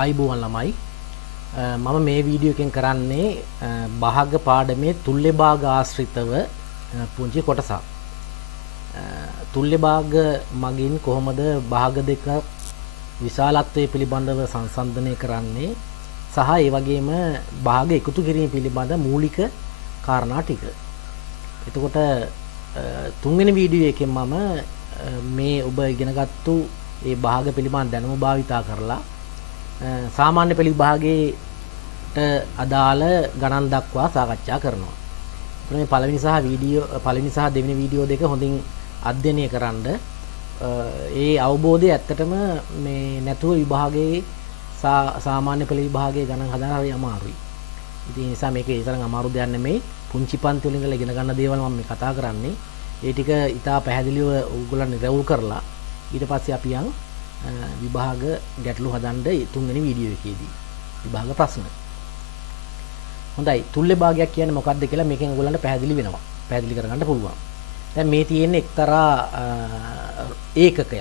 ආයිබෝවන් ළමයි මම මේ වීඩියෝ එකෙන් කරන්නේ භාග පාඩමේ තුල්‍ය භාග ආශ්‍රිතව පුංචි කොටසක්. තුල්‍ය භාග මගින් කොහොමද භාග දෙක විශාලත්වය පිළිබඳව සංසන්දනය කරන්නේ සහ ඒ වගේම භාග එකතු කිරීම පිළිබඳ මූලික කාරණා ටික. එතකොට තුන්වෙනි වීඩියෝ එකෙන් මම මේ ඔබ ඉගෙනගත්තු ඒ භාග පිළිබඳ දැනුම භාවිතා කරලා සාමාන්‍ය පෙළ විභාගයට අදාළ ගණන් දක්වා සාකච්ඡා කරනවා. මේ පළවෙනි සහ දෙවෙනි වීඩියෝ දෙක හොඳින් අධ්‍යයනය කරන්න. ඒ අවබෝධය ඇත්තටම මේ නැතුව විභාගයේ සාමාන්‍ය පෙළ විභාගයේ ගණන් හදාගන්න හරි අමාරුයි. ඉතින් ඒ නිසා මේක ඒ තරම් අමාරු දෙයක් නෙමෙයි. පුංචි පන්ති වලින් ඉගෙන ගන්න දේවල් මම මේ කතා කරන්නේ. ඒ ටික ඉතා පැහැදිලිව ඕගොල්ලන් නිරවුල් කරලා ඊට පස්සේ අපි යන් විභාග ගැටලු හදන්න තුන්වෙනි වීඩියෝ එකේදී විභාග ප්‍රශ්න. හොඳයි, තුල්‍ය භාගයක් කියන්නේ මොකක්ද කියලා මේකෙන් ඔයගොල්ලන්ට පැහැදිලි වෙනවා. පැහැදිලි කරගන්න පුළුවන්. දැන් මේ තියෙන්නේ එක්තරා ඒකකයක්.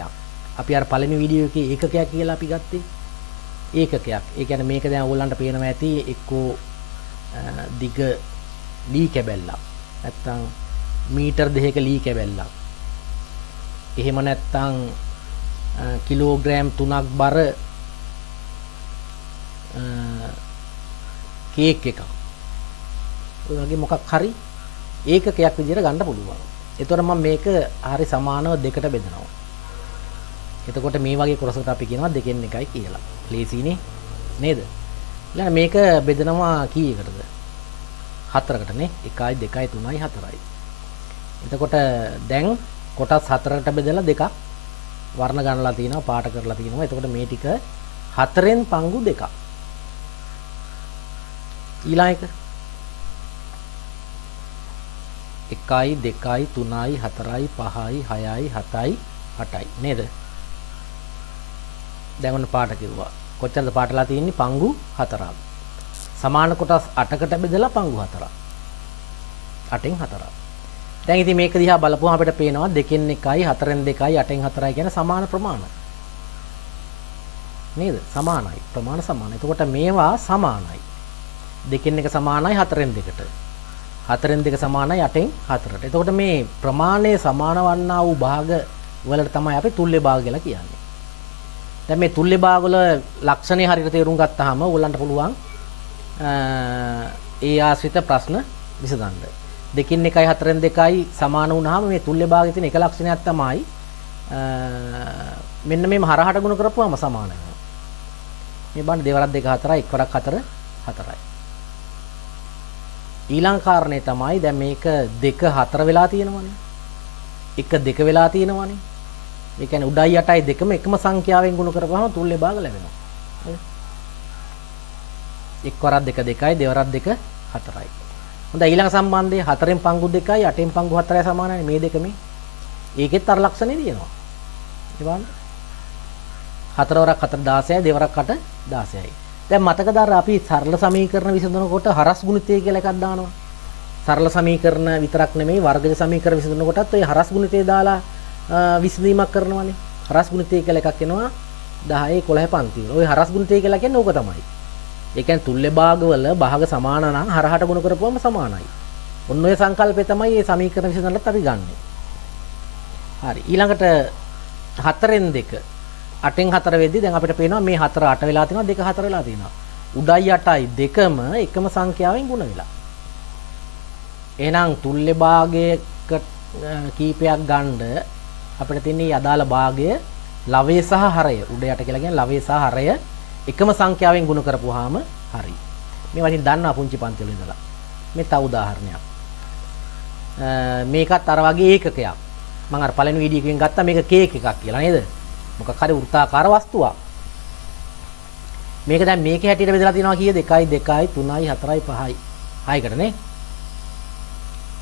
අපි අර පළවෙනි වීඩියෝ එකේ ඒකකයක් කියලා අපි ගත්තේ. ඒකකයක්. ඒ කියන්නේ මේක දැන් ඔයගොල්ලන්ට පේනවා ඇති එක්කෝ දිග ලී කැබැල්ලක්. නැත්තම් මීටර් දෙකක ලී කැබැල්ලක්. එහෙම නැත්තම් කිලෝග්‍රෑම් 3ක් බර කේක් එකක්. ඔය වගේ මොකක් හරි ඒකකයක් විදිහට ගන්න පුළුවන්. එතකොට මම මේක හරි සමානව දෙකට බෙදනවා. එතකොට මේ වගේ කොටසකට අපි කියනවා 2න් 1යි කියලා. ලේසියිනේ නේද? ඊළඟ මේක බෙදනවා කීයකටද? 4කට නේ. 1යි 2යි 3යි 4යි. එතකොට දැන් කොටස් 4කට බෙදලා දෙකක් වර්ණ ගන්නලා තිනවා, පාට කරලා තිනවා. එතකොට මේ ටික 4න් පංගු 2ක්. ඊළඟ එක 1යි 2යි 3යි 4යි 5යි 6යි 7යි 8යි නේද? දැන් ඔන්න පාට කිව්වා. කොච්චරද පාටලා තියෙන්නේ? පංගු 4ක්. සමාන කොටස් 8කට බෙදලා පංගු 4ක්. 8න් 4ක්. දැන් ඉතින් මේක දිහා බලපුවම අපිට පේනවා 2න් 1යි 4න් 2යි 8න් 4යි කියන සමාන ප්‍රමාණ. නේද? සමානයි. ප්‍රමාණ සමානයි. එතකොට මේවා සමානයි. 2න් 1 සමානයි 4න් 2ට. 4න් 2 සමානයි 8න් 4ට. එතකොට මේ ප්‍රමාණය සමාන වන්නා වූ භාග වලට තමයි අපි තුල්‍ය භාග කියලා කියන්නේ. දැන් මේ තුල්‍ය භාග වල ලක්ෂණේ හරියට තේරුම් ගත්තාම ඕගොල්ලන්ට පුළුවන් ඒ ආශ්‍රිත ප්‍රශ්න විසඳන්න. 2න් 1යි 4න් 2යි සමාන වුණාම මේ තුල්‍ය භාගයේ තියෙන එක ලක්ෂණයක් තමයි මෙන්න මේම හරහට ගුණ කරපුවාම සමාන වෙනවා. මේ බලන්න 2 වරක් 2 4යි 1 වරක් 4 4යි. ඊළඟ කාරණේ තමයි දැන් මේක 2 4 වෙලා තියෙනවනේ. 1 2 වෙලා තියෙනවනේ. ඒ කියන්නේ උඩයි යටයි දෙකම එකම සංඛ්‍යාවෙන් ගුණ කරපුවාම තුල්‍ය භාග ලැබෙනවා. හරි. 1 වරක් 2 2යි 2 වරක් 2 4යි. හොඳයි, ඊළඟ සම්බන්ධය 4න් පංගු 2යි 8න් පංගු 4යි සමානයි මේ දෙක මේ. ඒකෙත් අර ලක්ෂණේ තියෙනවා. ඒ බලන්න. 4 වරක් 4 16යි 2 වරක් 8 16යි. දැන් මතකද අපි සරල සමීකරණ විසඳනකොට හරස් ගුණිතය කියලා එකක් දානවා. සරල සමීකරණ විතරක් නෙමෙයි වර්ගජ සමීකරණ විසඳනකොටත් ඔය හරස් ගුණිතය දාලා විසඳීමක් කරනවානේ. හරස් ගුණිතය කියලා එකක් එනවා 10 11 පන්ති වල. ඔය හරස් ගුණිතය කියලා කියන්නේ ඕක තමයි. ඒ කියන්නේ තුල්‍ය භාගවල භාග සමාන නම් හරහට ගුණ කරපුවම සමානයි. ඔන්න ඔය සංකල්පය තමයි මේ සමීකරණ විසඳනලත් අපි ගන්නෙ. හරි. ඊළඟට 4න් 2 8න් 4 වෙද්දී දැන් අපිට පේනවා මේ 4 8 වෙලා තියෙනවා 2 4 වෙලා තියෙනවා. උඩයි යටයි දෙකම එකම සංඛ්‍යාවෙන් ගුණ වෙලා. එහෙනම් තුල්‍ය භාගයක කීපයක් ගන්න අපිට තියෙන අදාළ භාගය ලවය සහ හරය. උඩ යට කියලා කියන්නේ ලවය සහ හරය එකම සංඛ්‍යාවෙන් ගුණ කරපුවාම හරි. මේවා ඉතින් දන්නවා පුංචි පන්ති වල ඉඳලා. මේ තව උදාහරණයක්. මේකත් අර වගේ ඒකකයක්. මම අර පළවෙනි වීඩියෝ එකෙන් ගත්තා මේක කේක් එකක් කියලා නේද? මොකක් හරි වෘත්තාකාර වස්තුවක්. මේක දැන් මේකේ හැටියට බෙදලා තියෙනවා කීයද? 1යි 2යි 3යි 4යි 5යි 6කට නේ.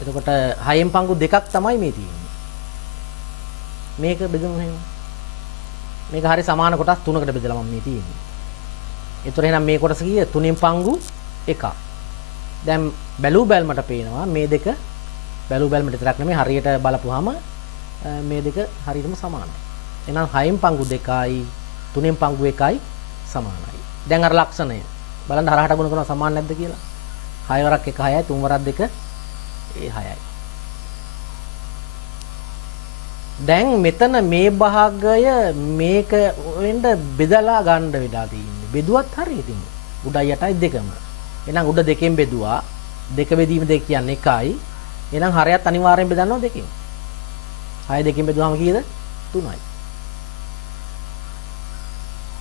එතකොට 6න් පංගු 2ක් තමයි මේ තියෙන්නේ. මේක බෙදමු එහෙම. මේක හරි සමාන කොටස් 3කට බෙදලා මම මේ තියෙන්නේ. ඒතර එහෙනම් මේ කොටස කීය? 3න් පංගු 1ක්. දැන් බැලු බැලමට පේනවා මේ දෙක බැලු බැලමට විතරක් නෙමෙයි හරියට බලපුවාම මේ දෙක හරියටම සමානයි. එහෙනම් 6න් පංගු 2යි 3න් පංගු 1යි සමානයි. දැන් අර ලක්ෂණය බලන්න හරහට ගුණ කරනවා සමාන නැද්ද කියලා. 6 වරක් 1 6යි 3 වරක් 2 ඒ 6යි. දැන් මෙතන මේ භාගය මේක වෙන්න බෙදලා ගන්න වෙලා තියෙන්නේ. බෙදුවත් හරි ඉතින්. උඩයි යටයි දෙකම. එහෙනම් උඩ දෙකෙන් බෙදුවා. දෙක බෙදීම දෙක කියන්නේ 1යි. එහෙනම් හරයත් අනිවාර්යෙන් බෙදනවා දෙකෙන්. 6 දෙකෙන් බෙදුවාම කීයද? 3යි.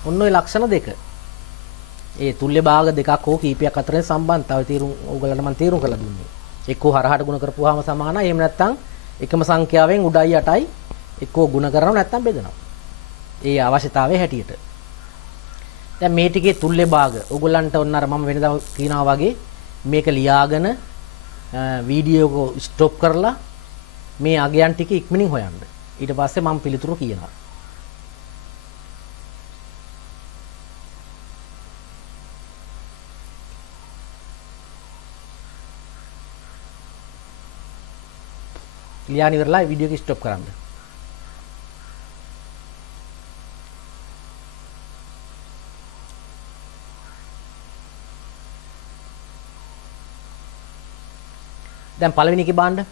ඔන්න ඔය ලක්ෂණ දෙක. ඒ තුල්්‍ය භාග දෙකක් හෝ කීපයක් අතරින් සම්බන්ධතාවය තීරුම් ඕගලන්ට මම තීරුම් කරලා දුන්නේ. එක්කෝ හරහට ගුණ කරපුවාම සමානයි. එහෙම නැත්නම් එකම සංඛ්‍යාවෙන් උඩයි යටයි එක්කෝ ගුණ කරනවා නැත්නම් බෙදනවා. ඒ අවශ්‍යතාවයේ හැටියට. දැන් මේ ටිකේ තුල්්‍ය භාග ඕගලන්ට ඔන්න අර මම වෙනදා කියනවා වගේ මේක ලියාගෙන වීඩියෝ එක ස්ටොප් කරලා මේ අගයන් ටික ඉක්මනින් හොයන්න. ඊට පස්සේ මම පිළිතුරු කියනවා. ලියාන ඉවරලා වීඩියෝ එක ස්ටොප් කරන්න. දැන් පළවෙනි එකේ බලන්න.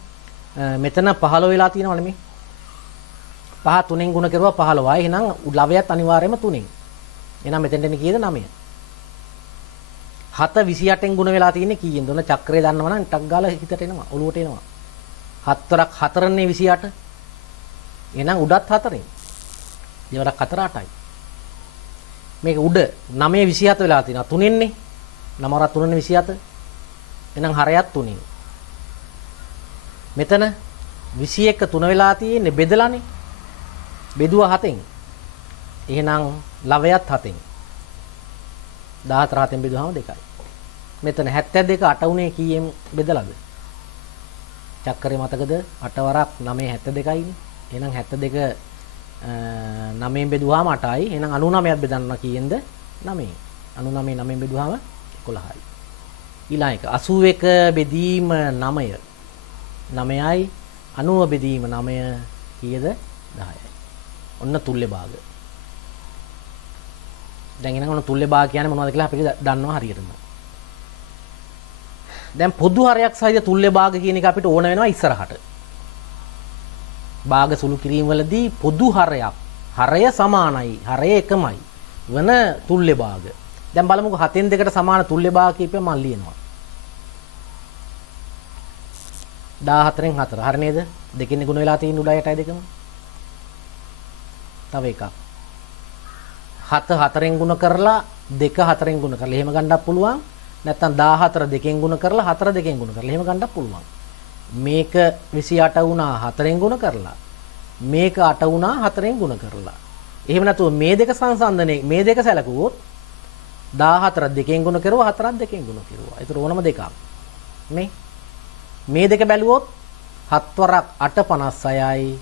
මෙතන 15 වෙලා තියෙනව නෙමෙයි. 5 3ෙන් ගුණ කරුවා 15යි. එහෙනම් ලවයත් අනිවාර්යයෙන්ම 3ෙන්. එහෙනම් මෙතෙන්ට එන්නේ කීයද 9. 7 28ෙන් ගුණ වෙලා තියෙන්නේ කීයෙන්ද? ඔන්න චක්‍රය දන්නවා නම් ටක් ගාලා හිතට එනවා. ඔලුවට එනවා. 7 වරක් 4න්නේ 28. එහෙනම් උඩත් 4ෙන්. දෙවරක් 4 8යි. මේක උඩ 9 27 වෙලා තියෙනවා. 3ෙන්නේ. 9 වරක් 3න්නේ 27. එහෙනම් හරයත් 3ෙන්. මෙතන 21 3 වෙලා තියෙන්නේ බෙදලානේ. බෙදුවා 7ෙන්. එහෙනම් ලවයත් 7ෙන්. 14 7ෙන් බෙදුවාම 2යි. මෙතන 72 8 උනේ කීයෙන් බෙදලාද? චක්‍රේ මතකද? 8 වරක් 9 72යිනේ. එහෙනම් 72 9ෙන් බෙදුවාම 8යි. එහෙනම් 99ක් බෙදන්න කීයෙන්ද? 9. 99 9ෙන් බෙදුවාම 11යි. ඊළඟ එක 81 බෙදීම 9. 9යි 90 බෙදීම 9 කීයද? 10යි. ඔන්න තුල්්‍ය භාග. දැන් එනනම් ඔන්න තුල්්‍ය භාග කියන්නේ මොනවද කියලා අපි දන්නවා හරියටම. දැන් පොදු හරයක් සහිත තුල්්‍ය භාග කියන එක අපිට ඕන වෙනවා ඉස්සරහට. භාග සුළු කිරීම වලදී පොදු හරයක්, හරය සමානයි, හරය එකමයි වන තුල්්‍ය භාග. දැන් බලමුකෝ 7න් 2කට සමාන තුල්්‍ය භාග කීපය මම ලියනවා. 14න් 4 හරි නේද? දෙකෙන් ගුණ වෙලා තියෙන උඩ යටයි දෙකම. තව එකක්. 7 4න් ගුණ කරලා 2 4න් ගුණ කරලා එහෙම ගන්නත් පුළුවන්. නැත්නම් 14 2න් ගුණ කරලා 4 2න් ගුණ කරලා එහෙම ගන්නත් පුළුවන්. මේක 28 වුණා 4න් ගුණ කරලා. මේක 8 වුණා 4න් ගුණ කරලා. එහෙම නැතුව මේ දෙක සංසන්දනයේ මේ දෙක සැලකුවොත් 14 2න් ගුණ කරුවා 4ක් 2න් ගුණ කරුවා. ඒතර ඕනම දෙකක්. මේ දෙක බැලුවොත් 7 වරක් 8 56යි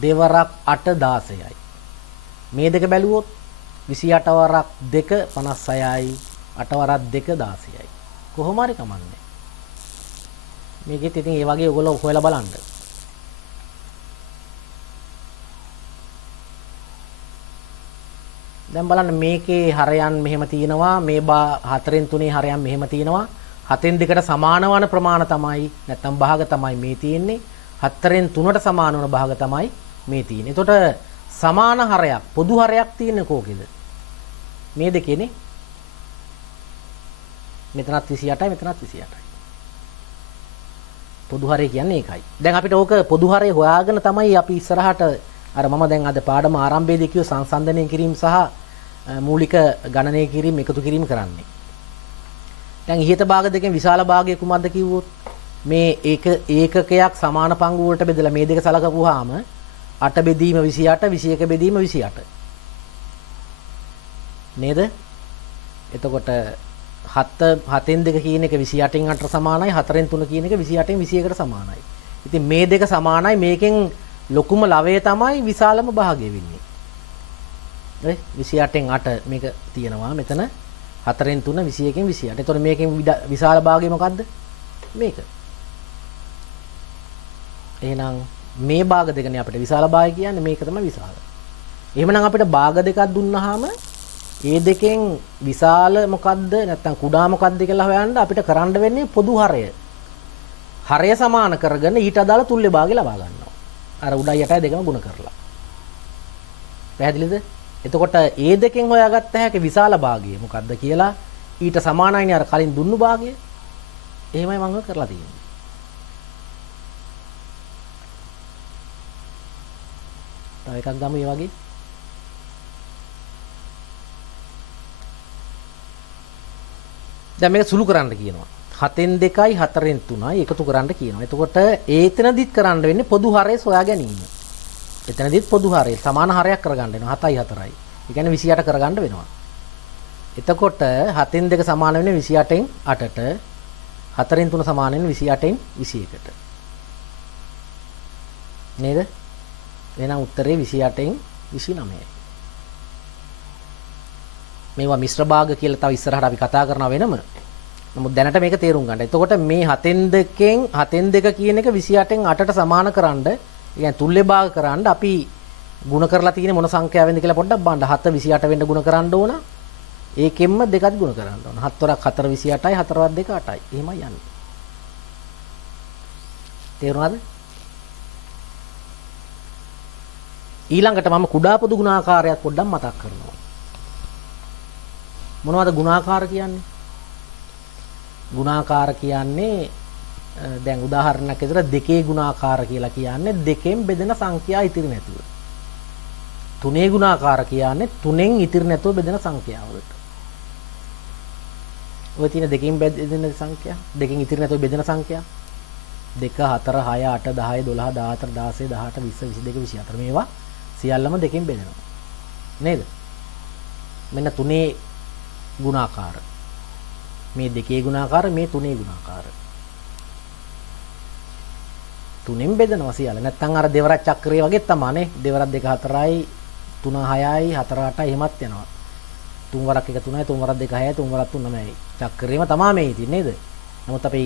දෙවරක් 8 16යි. මේ දෙක බැලුවොත් 28 වරක් 2 56යි 8 වරක් 2 16යි. කොහොම හරි කමන්නේ. මේකෙත් ඉතින් ඒ වගේ ඔයගොල්ලෝ හොයලා බලන්න. දැන් බලන්න මේකේ හරයන් මෙහෙම තියෙනවා. මේ 4න් 3 හරයන් මෙහෙම තියෙනවා. 7න් 2ට සමාන වන ප්‍රමාණ තමයි නැත්නම් භාග තමයි මේ තියෙන්නේ. 4න් 3ට සමාන වන භාග තමයි මේ තියෙන්නේ. එතකොට සමාන හරයක් පොදු හරයක් තියෙන්නේ කෝකේද? මේ දෙකේනේ. මෙතනත් 28යි මෙතනත් 28යි. පොදු හරය කියන්නේ ඒකයි. දැන් අපිට ඕක පොදු හරය හොයාගෙන තමයි අපි ඉස්සරහට අර මම දැන් අද පාඩම ආරම්භයේදී කිව්ව සංසන්දනය කිරීම සහ මූලික ගණනය කිරීම එකතු කිරීම කරන්නේ. දැන් ඉහත භාග දෙකෙන් විශාල භාගය කුමක්ද කිව්වොත් මේ ඒකකයක් සමාන පංගු වලට බෙදලා මේ දෙක සලකපුවාම 8 බෙදීම 28 21 බෙදීම 28 නේද? එතකොට 7න් 2 කියන එක 28න් 8ට සමානයි 4න් 3 කියන එක 28න් 21ට සමානයි. ඉතින් මේ දෙක සමානයි මේකෙන් ලොකුම ලවය තමයි විශාලම භාගය වෙන්නේ. 28න් 8 මේක තියෙනවා මෙතන 4න් 3 21න් 28. එතකොට මේකෙන් විශාල භාගය මොකද්ද? මේක. එහෙනම් මේ භාග දෙකනේ අපිට විශාල භාගය කියන්නේ මේක තමයි විශාල. එහෙමනම් අපිට භාග දෙකක් දුන්නාම ඒ දෙකෙන් විශාල මොකද්ද නැත්නම් කුඩා මොකද්ද කියලා හොයන්න අපිට කරන්න වෙන්නේ පොදු හරය. හරය සමාන කරගෙන ඊට අදාළ තුල්්‍ය භාගය ලබා ගන්නවා. අර උඩයි යටයි දෙකම ගුණ කරලා. පැහැදිලිද? එතකොට ඒ දෙකෙන් හොයාගත්ත හැකි විශාල භාගය මොකද්ද කියලා ඊට සමානයිනේ අර කලින් දුන්නු භාගය. එහෙමයි මම කරලා තියෙන්නේ. තව එකක් ගමු මේ වගේ. දැන් මේක සුළු කරන්න කියනවා. 7න් 2යි 4න් 3යි එකතු කරන්න කියනවා. එතකොට ඒතනදිත් කරන්න වෙන්නේ පොදු හරය සොයා ගැනීම. එතනදිත් පොදු හරය සමාන හරයක් කරගන්න වෙනවා. 7යි 4යි. ඒ කියන්නේ 28 කරගන්න වෙනවා. එතකොට 7න් 2 සමාන වෙන්නේ 28න් 8ට. 4න් 3 සමාන වෙන්නේ 28න් 21ට. නේද? එහෙනම් උත්තරේ 28න් 29යි. මේවා මිශ්‍ර භාග කියලා තව ඉස්සරහට අපි කතා කරනවා වෙනම. නමුත් දැනට මේක තේරුම් ගන්න. එතකොට මේ 7න් 2 කියන එක 28න් 8ට සමාන කරන්න, يعني තුල්්‍ය භාග කරන්න අපි ಗುಣ කරලා තියෙන්නේ මොන සංඛ්‍යාවෙන්ද කියලා පොඩ්ඩක් බලන්න. 7 28 වෙන්න ಗುಣ කරන්න ඕන. ඒකෙන්ම දෙකත් ಗುಣ කරන්න ඕන. 7 වරක් 4 28යි 4 වරක් 2 8යි. එහෙමයි යන්නේ. තේරුණාද? ඊළඟට මම කුඩා පොදු ගුණාකාරයක් පොඩ්ඩක් මතක් කරනවා. මොනවද ගුණාකාර කියන්නේ? ගුණාකාර කියන්නේ දැන් උදාහරණයක් විදිහට දෙකේ ගුණාකාර කියලා කියන්නේ දෙකෙන් බෙදෙන සංඛ්‍යා ඉතිරි නැතුව. තුනේ ගුණාකාර කියන්නේ තුනෙන් ඉතිරි නැතුව බෙදෙන සංඛ්‍යාවලට. ඔය තියෙන දෙකෙන් බෙදෙන සංඛ්‍යා, දෙකෙන් ඉතිරි නැතුව බෙදෙන සංඛ්‍යා 2 4 6 8 10 12 14 16 18 20 22 24 මේවා සියල්ලම දෙකෙන් බෙදෙනවා. නේද? මෙන්න තුනේ ගුණාකාර. මේ දෙකේ ගුණාකාර, මේ තුනේ ගුණාකාර. තුනෙන් බෙදනවා සියල්ල. නැත්නම් අර දෙවරක් චක්‍රය වගේ තමයි නේ. දෙවරක් 2 4යි, 3 6යි, 4 8යි එහෙමත් යනවා. තුන් වරක් 1 3යි, තුන් වරක් 2 6යි, තුන් වරක් 3 9යි. චක්‍රේම තමයි මේ ඉතින් නේද? නමුත් අපි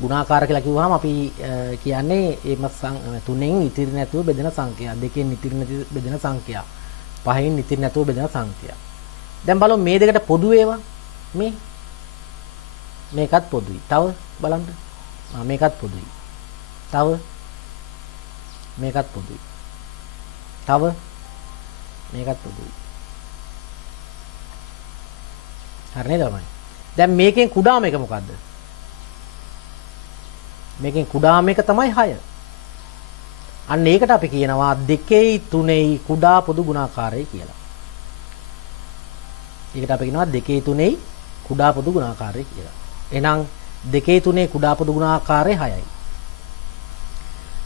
ගුණාකාර කියලා කිව්වහම අපි කියන්නේ මේ තුනෙන් ඉතිරි නැතුව බෙදෙන සංඛ්‍යා, දෙකෙන් ඉතිරි නැතුව බෙදෙන සංඛ්‍යා, පහෙන් ඉතිරි නැතුව බෙදෙන සංඛ්‍යා. දැන් බලමු මේ දෙකට පොදු ඒවා. මේකත් පොදුයි. තව බලන්න. මේකත් පොදුයි. තව මේකත් පොදුයි. තව මේකත් පොදුයි. හරි නේද තමයි? දැන් මේකෙන් කුඩාම එක මොකද්ද? මේකෙන් කුඩාම එක තමයි 6. අන්න ඒකට අපි කියනවා 2යි 3යි කුඩා පොදු ගුණාකාරය කියලා. ඒකට අපි කියනවා 2යි 3යි කුඩා පොදු ගුණාකාරය කියලා. එහෙනම් 2යි 3යි කුඩා පොදු ගුණාකාරය 6යි.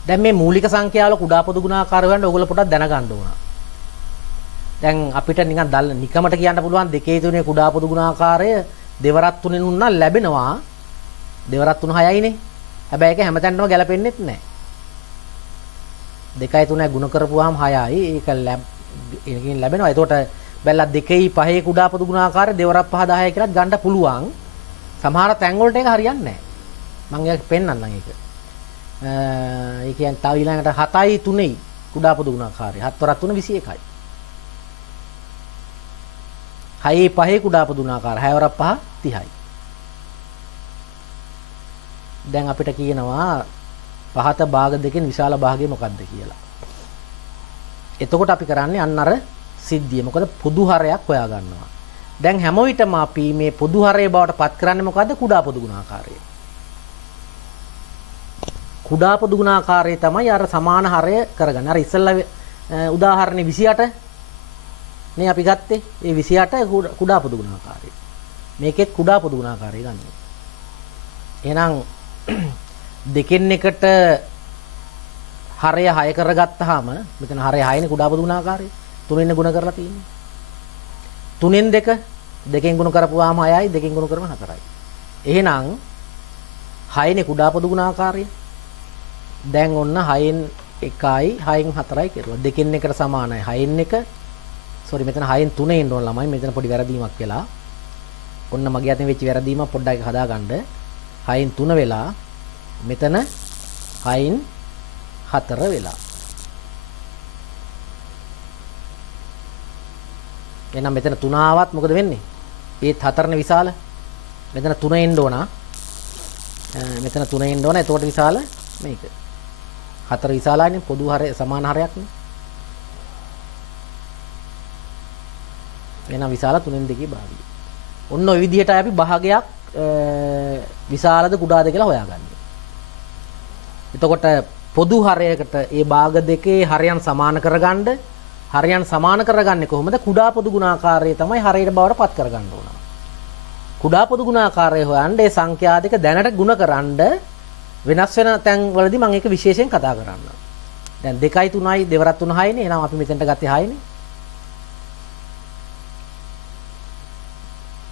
දැන් මේ මූලික සංඛ්‍යාවල කුඩා පොදු ගුණාකාරය හොයන්න ඕගොල්ලෝ පොඩ්ඩක් දැනගන්න ඕන. දැන් අපිට නිකන් නිකමට කියන්න පුළුවන් 2යි 3යි කුඩා පොදු ගුණාකාරය දෙවරක් තුනෙන් උන්නා ලැබෙනවා. දෙවරක් 3 6යිනේ. හැබැයි ඒක හැමතැනම ගැලපෙන්නේ නැහැ. 2යි 3යි ගුණ කරපුවාම 6යි. ඒකෙන් ලැබෙනවා. එතකොට බැලලා 2යි 5යි කුඩා පොදු ගුණාකාරය දෙවරක් 5 10යි කියලාත් ගන්න පුළුවන්. සමහර තැන් වලට ඒක හරියන්නේ නැහැ. මම ඒක පෙන්නන්නම් ඒක. ඒ කියන්නේ තව ඊළඟට 7යි 3යි කුඩා පොදු ගුණාකාරය 7 වරක් 3 21යි. 6යි 5යි කුඩා පොදු ගුණාකාරය 6 වරක් 5 30යි. දැන් අපිට කියනවා පහත භාග දෙකෙන් විශාල භාගය මොකක්ද කියලා. එතකොට අපි කරන්නේ අන්න අර සිද්ධිය. මොකද පොදු හරයක් හොයා ගන්නවා. දැන් හැම විටම අපි මේ පොදු හරය බවට පත් කරන්නේ මොකද්ද? කුඩා පොදු ගුණාකාරය. කුඩා පොදු ගුණාකාරය තමයි අර සමාන හරය කරගන්න. අර ඉස්සෙල්ලා උදාහරණේ 28 නේ අපි ගත්තේ. ඒ 28 කුඩා පොදු ගුණාකාරය. මේකෙත් කුඩා පොදු ගුණාකාරය ගන්න. එහෙනම් දෙකෙන් එකට හරය 6 කරගත්තාම මෙතන හරය 6නේ කුඩා පොදු ගුණාකාරය. තුනෙන් ගුණ කරලා තියෙන්නේ. තුනෙන් දෙකෙන් ගුණ කරපුවාම 6යි, දෙකෙන් ගුණ කරපුවාම 4යි. එහෙනම් 6නේ කුඩා පොදු ගුණාකාරය. දැන් ඔන්න 6න් 1යි 6න් 4යි කෙරුවා. දෙකෙන් එකට සමානයි 6න් 1. සෝරි මෙතන 6න් 3 එන්න ඕන ළමයි. මෙතන පොඩි වැරදීමක් වෙලා. ඔන්න මගේ අතින් වෙච්ච වැරදීමක් පොඩ්ඩක් හදාගන්න. 6න් 3 වෙලා මෙතන 6න් 4 වෙලා. එහෙනම් මෙතන 3 ආවත් මොකද වෙන්නේ? ඒත් 4නේ විශාල. මෙතන 3 එන්න ඕන. මෙතන 3 එන්න ඕන. එතකොට විශාල මේක. 4 විශාලයිනේ පොදු හරය සමාන හරයක්නේ. එහෙනම් විශාල 3න් 2 භාගය. ඔන්න ඔය විදිහට අපි භාගයක් විශාලද කුඩාද කියලා හොයාගන්නේ. එතකොට පොදු හරයකට ඒ භාග දෙකේ හරයන් සමාන කරගන්නේ කොහොමද? කුඩා පොදු ගුණාකාරය තමයි හරයට බවට පත් කරගන්න ඕන. කුඩා පොදු ගුණාකාරය හොයන්න ඒ සංඛ්‍යා දෙක දැනට ගුණකරනද වෙනස් වෙන තැන් වලදී මම ඒක විශේෂයෙන් කතා කරන්නම්. දැන් 2යි 3යි දෙවරක් 3 6නේ. එහෙනම් අපි මෙතෙන්ට ගත්තේ 6නේ.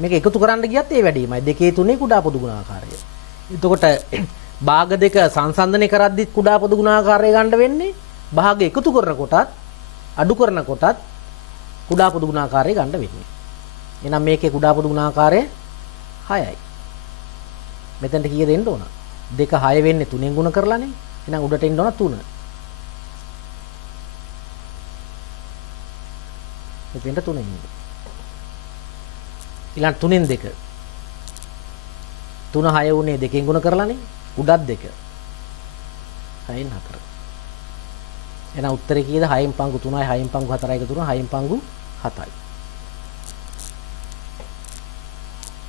මේක එකතු කරන්න ගියත් ඒ වැඩිමයි. 2 3 කුඩා පොදු ගුණාකාරය. එතකොට භාග දෙක සංසන්දනය කරද්දිත් කුඩා පොදු ගුණාකාරය ගන්න වෙන්නේ. භාග එකතු කරනකොටත් අඩු කරනකොටත් කුඩා පොදු ගුණාකාරය ගන්න වෙන්නේ. එහෙනම් මේකේ කුඩා පොදු ගුණාකාරය 6යි. මෙතෙන්ට කීය දෙන්න ඕන? 2 6 වෙන්නේ 3ෙන් ගුණ කරලානේ. එහෙනම් උඩට එන්න ඕන 3. මෙතෙන්ට 3 එන්නේ. ඊළඟ 3ෙන් 2. 3 6 උනේ 2ෙන් ගුණ කරලානේ. උඩත් 2. 6න් 4. එහෙනම් උත්තරේ කීයද? 6න් පංගු 3යි 6න් පංගු 4යි එකතු කරනවා 6න් පංගු 7යි.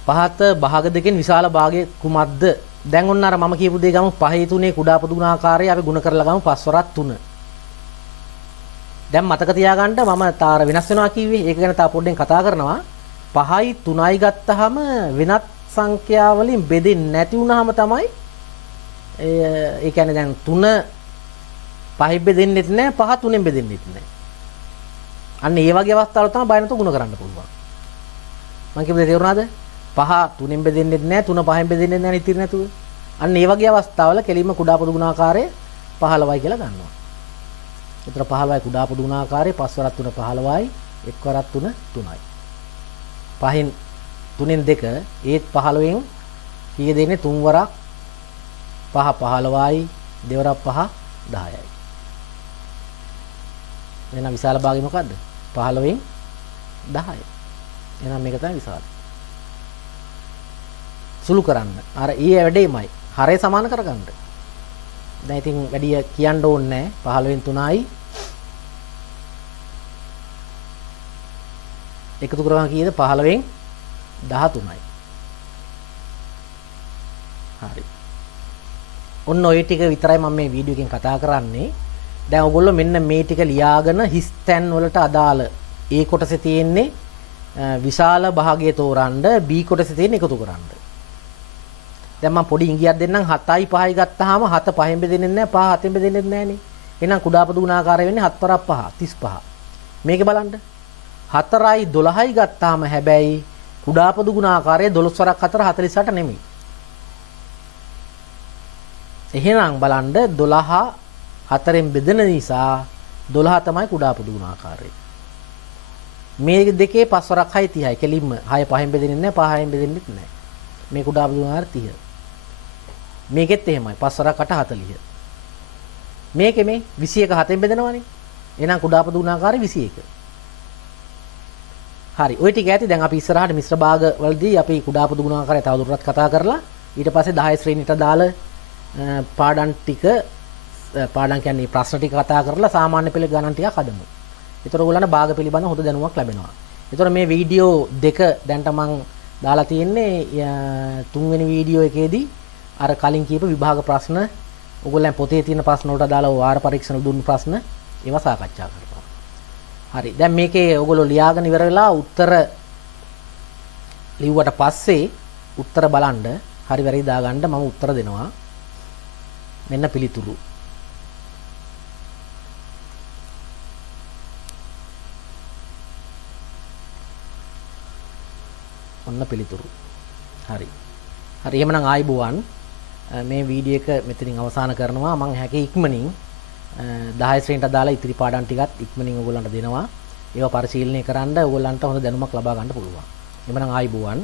පහත භාග දෙකෙන් විශාල භාගය කුමක්ද? දැන් ඔන්න අර මම කියපු දේ ගමු 5 3 කුඩා පොදු ගුණාකාරය අපි ගුණ කරලා ගමු 5 වරක් 3. දැන් මතක තියාගන්න මම තාර වෙනස් වෙනවා කිව්වේ. ඒක ගැන තා පොඩ්ඩෙන් කතා කරනවා. 5යි 3යි ගත්තාම වෙනත් සංඛ්‍යා වලින් බෙදෙන්නේ නැති වුනහම තමයි ඒ කියන්නේ දැන් 3 5 බෙදෙන්නෙත් නැහැ 5 3ෙන් බෙදෙන්නෙත් නැහැ. අන්න ඒ වගේ අවස්ථාවල තමයි බය නැතුව ගුණ කරන්න පුළුවන්. මම කියපු දේ තේරුණාද? 5 3ෙන් බෙදෙන්නෙත් නැහැ 3 5ෙන් බෙදෙන්නෙත් නැහැ ඉතිරි නැතුව. අන්න ඒ වගේ අවස්ථාවල කෙලින්ම කුඩා පොදු ගුණාකාරය 15යි කියලා ගන්නවා. ඒතර 15යි කුඩා පොදු ගුණාකාරය 5 වරක් 3 15යි 1 වරක් 3 3යි. 5න් 3ෙන් 2 ඒත් 15න් කීය දෙන්නේ 3 වරක් 5 15යි 2 වරක් 5 10යි. එහෙනම් විශාල භාගය මොකද්ද? 15න් 10යි. එහෙනම් මේක තමයි විශාල. සුළු කරන්න. අර ඊයේ වැඩේමයි. හරය සමාන කරගන්න. දැන් ඉතින් වැඩි කියන්න ඕනේ නැහැ. 15න් 3යි එකතු කරනවා කීයද? 15න් 13යි. හරි. ඔන්න ඔය ටික විතරයි මම මේ වීඩියෝ එකෙන් කතා කරන්නේ. දැන් ඔයගොල්ලෝ මෙන්න මේ ටික ලියාගෙන හිස් තැන් වලට අදාළ A කොටසේ තියෙන්නේ විශාල භාගය තෝරන්න, B කොටසේ තියෙන එකතු කරන්න. දැන් මම පොඩි ඉඟියක් දෙන්නම් 7යි 5යි ගත්තාම 7 5ෙන් බෙදෙන්නේ නැහැ 5 7ෙන් බෙදෙන්නේ නැහනේ. එහෙනම් කුඩා පොදු ගුණාකාරය වෙන්නේ 7 වරක් 5 35. මේකේ බලන්න 4යි 12යි ගත්තාම හැබැයි කුඩා පොදු ගුණාකාරය 12 වරක් 4 48 නෙමෙයි. එහෙනම් බලන්න 12 4ෙන් බෙදෙන නිසා 12 තමයි කුඩා පොදු ගුණාකාරය. මේ දෙකේ 5 වරක් 6 30යි. කෙලින්ම 6 5ෙන් බෙදෙන්නේ නැහැ 5 6ෙන් බෙදෙන්නෙත් නැහැ. මේ කුඩා පොදු ගුණාකාරය 30. මේකෙත් එහෙමයි 5 වරක් 8 40. මේකේ මේ 21 7ෙන් බෙදනවනේ. එහෙනම් කුඩා පොදු ගුණාකාරය 21. හරි. ওই ටික ඇති. දැන් අපි ඉස්සරහට මිශ්‍ර භාග වලදී අපි කුඩා පොදු ගුණාකාරය තවදුරටත් කතා කරලා ඊට පස්සේ 10 ශ්‍රේණියට දාල පාඩම් ටික පාඩම් කියන්නේ ප්‍රශ්න ටික කතා කරලා සාමාන්‍ය පෙළ ගණන් ටිකක් හදමු. ඒතර ඔයගොල්ලන්ට භාග පිළිබඳ හොඳ දැනුමක් ලැබෙනවා. ඒතර මේ වීඩියෝ දෙක දැන්ට මම දාලා තියෙන්නේ තුන්වෙනි වීඩියෝ එකේදී අර කලින් කියපු විභාග ප්‍රශ්න ඔයගොල්ලන් පොතේ තියෙන ප්‍රශ්න වලට දාලා වාර පරීක්ෂණ දුන්න ප්‍රශ්න ඒවා සාකච්ඡා කරනවා. හරි. දැන් මේකේ ඔයගොල්ලෝ ලියාගෙන ඉවර වෙලා උත්තර ලිව්වට පස්සේ උත්තර බලන්න හරි වැරදි දාගන්න මම උත්තර දෙනවා. මෙන්න පිළිතුරු. ඔන්න පිළිතුරු. හරි. හරි එහෙනම් ආයිබෝවන් මේ වීඩියෝ එක මෙතනින් අවසන් කරනවා. මම හැකේ ඉක්මනින් 10 ශ්‍රේණියට දාලා ඉතිරි පාඩම් ටිකත් ඉක්මනින් ඔයගොල්ලන්ට දෙනවා. ඒවා පරිශීලනය කරන්න ඔයගොල්ලන්ට හොඳ දැනුමක් ලබා ගන්න පුළුවන්. එහෙනම් ආයිබෝවන්